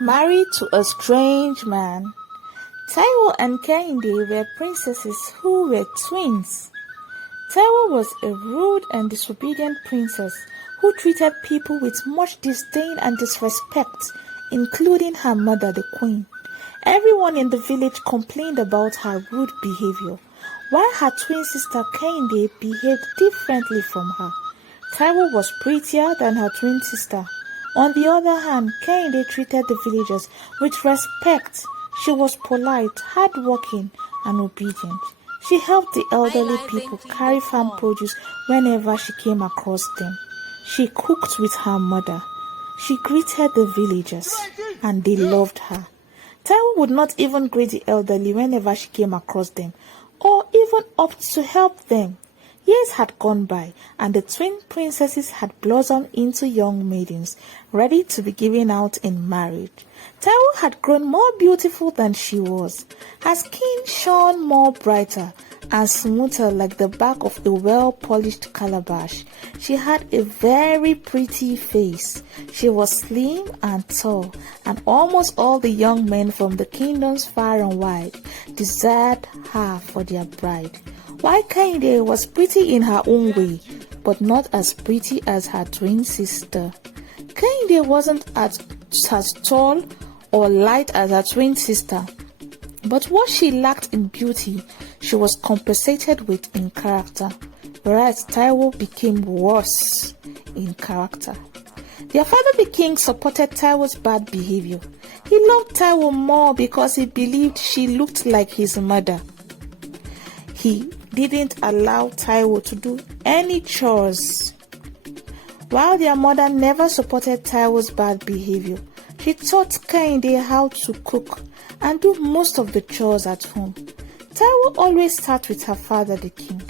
Married to a strange man. Taiwo and Kehinde were princesses who were twins. Taiwo was a rude and disobedient princess who treated people with much disdain and disrespect, including her mother, the queen. Everyone in the village complained about her rude behavior, while her twin sister Kehinde behaved differently from her. Taiwo was prettier than her twin sister. On the other hand, Kehinde treated the villagers with respect. She was polite, hardworking, and obedient. She helped the elderly people carry farm produce whenever she came across them. She cooked with her mother. She greeted the villagers, and they loved her. Taiwo would not even greet the elderly whenever she came across them, or even opt to help them. Years had gone by, and the twin princesses had blossomed into young maidens, ready to be given out in marriage. Taiwo had grown more beautiful than she was. Her skin shone more brighter and smoother like the back of a well-polished calabash. She had a very pretty face. She was slim and tall, and almost all the young men from the kingdoms far and wide desired her for their bride. While Kehinde was pretty in her own way, but not as pretty as her twin sister. Kehinde wasn't as tall or light as her twin sister, but what she lacked in beauty, she was compensated with in character, whereas Taiwo became worse in character. Their father the king supported Taiwo's bad behavior. He loved Taiwo more because he believed she looked like his mother. He didn't allow Taiwo to do any chores. While their mother never supported Taiwo's bad behavior, she taught Kehinde how to cook and do most of the chores at home. Taiwo always sat with her father the king.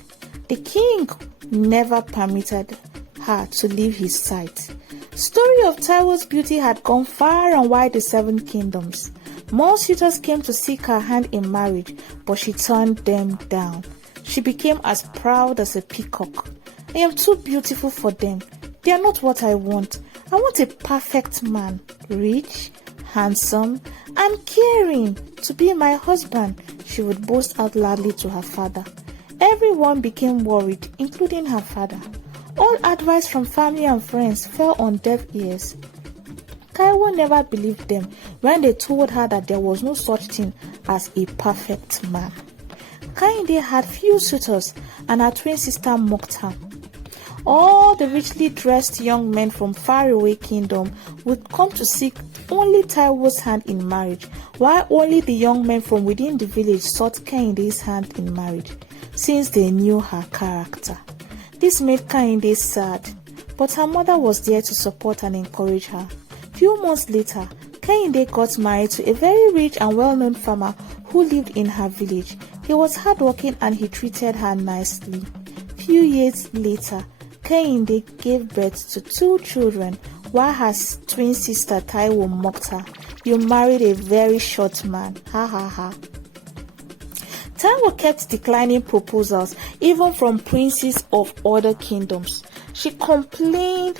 The king never permitted her to leave his sight. Story of Taiwo's beauty had gone far and wide the 7 kingdoms. More suitors came to seek her hand in marriage, but she turned them down. She became as proud as a peacock. I am too beautiful for them. They are not what I want. I want a perfect man, rich, handsome, and caring, to be my husband, she would boast out loudly to her father. Everyone became worried, including her father. All advice from family and friends fell on deaf ears. Taiwo never believed them when they told her that there was no such thing as a perfect man. Kehinde had few suitors, and her twin sister mocked her. All the richly dressed young men from faraway kingdom would come to seek only Taiwo's hand in marriage, while only the young men from within the village sought Kehinde's hand in marriage, since they knew her character. This made Kehinde sad, but her mother was there to support and encourage her. Few months later, Kehinde got married to a very rich and well-known farmer who lived in her village. He was hardworking and he treated her nicely. Few years later, Kehinde gave birth to 2 children, while her twin sister Taiwo mocked her. You married a very short man. Ha ha ha. Taiwo kept declining proposals, even from princes of other kingdoms. She complained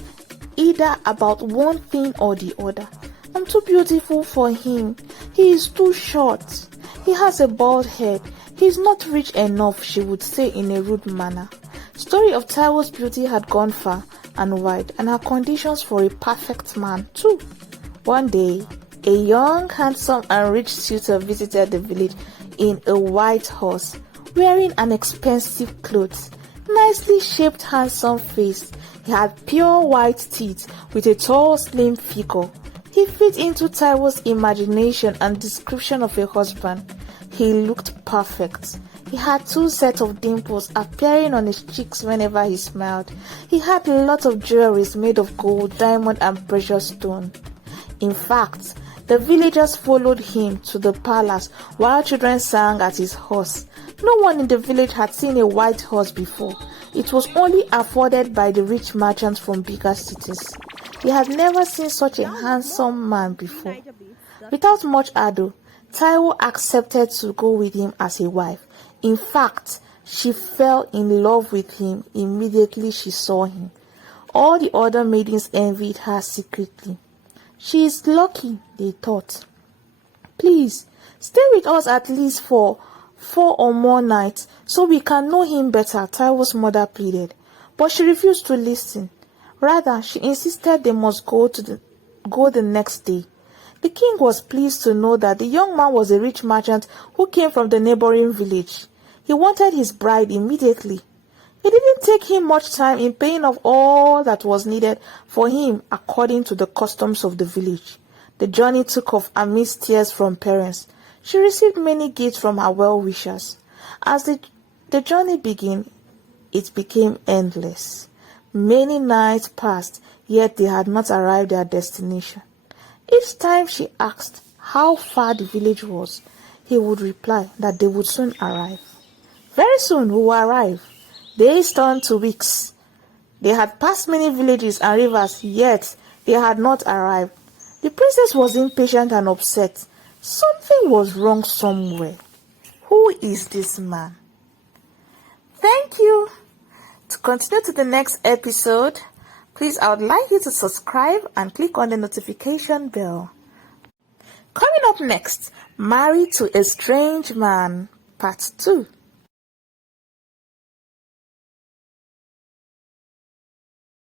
either about one thing or the other. I'm too beautiful for him. He is too short. He has a bald head. He is not rich enough, she would say in a rude manner. Story of Taiwo's beauty had gone far and wide, and her conditions for a perfect man too. One day, a young, handsome, and rich suitor visited the village in a white horse, wearing an expensive clothes, nicely shaped, handsome face. He had pure white teeth with a tall, slim figure. He fit into Taiwo's imagination and description of a husband. He looked perfect. He had 2 sets of dimples appearing on his cheeks whenever he smiled. He had a lot of jewelries made of gold, diamond, and precious stone. In fact, the villagers followed him to the palace while children sang at his horse. No one in the village had seen a white horse before. It was only afforded by the rich merchants from bigger cities. He had never seen such a handsome man before. Without much ado, Taiwo accepted to go with him as a wife. In fact, she fell in love with him immediately she saw him. All the other maidens envied her secretly. She is lucky, they thought. Please, stay with us at least for 4 or more nights so we can know him better, Taiwo's mother pleaded. But she refused to listen. Rather, she insisted they must go the next day. The king was pleased to know that the young man was a rich merchant who came from the neighboring village. He wanted his bride immediately. It didn't take him much time in paying off all that was needed for him according to the customs of the village. The journey took off amidst tears from parents. She received many gifts from her well-wishers. As the journey began, it became endless. Many nights passed, yet they had not arrived at their destination. Each time she asked how far the village was, he would reply that they would soon arrive. Very soon we will arrive. Days turned to weeks. They had passed many villages and rivers, yet they had not arrived. The princess was impatient and upset. Something was wrong somewhere. Who is this man? Thank you. To continue to the next episode, please, I would like you to subscribe and click on the notification bell. Coming up next, Married to a Strange Man, Part 2.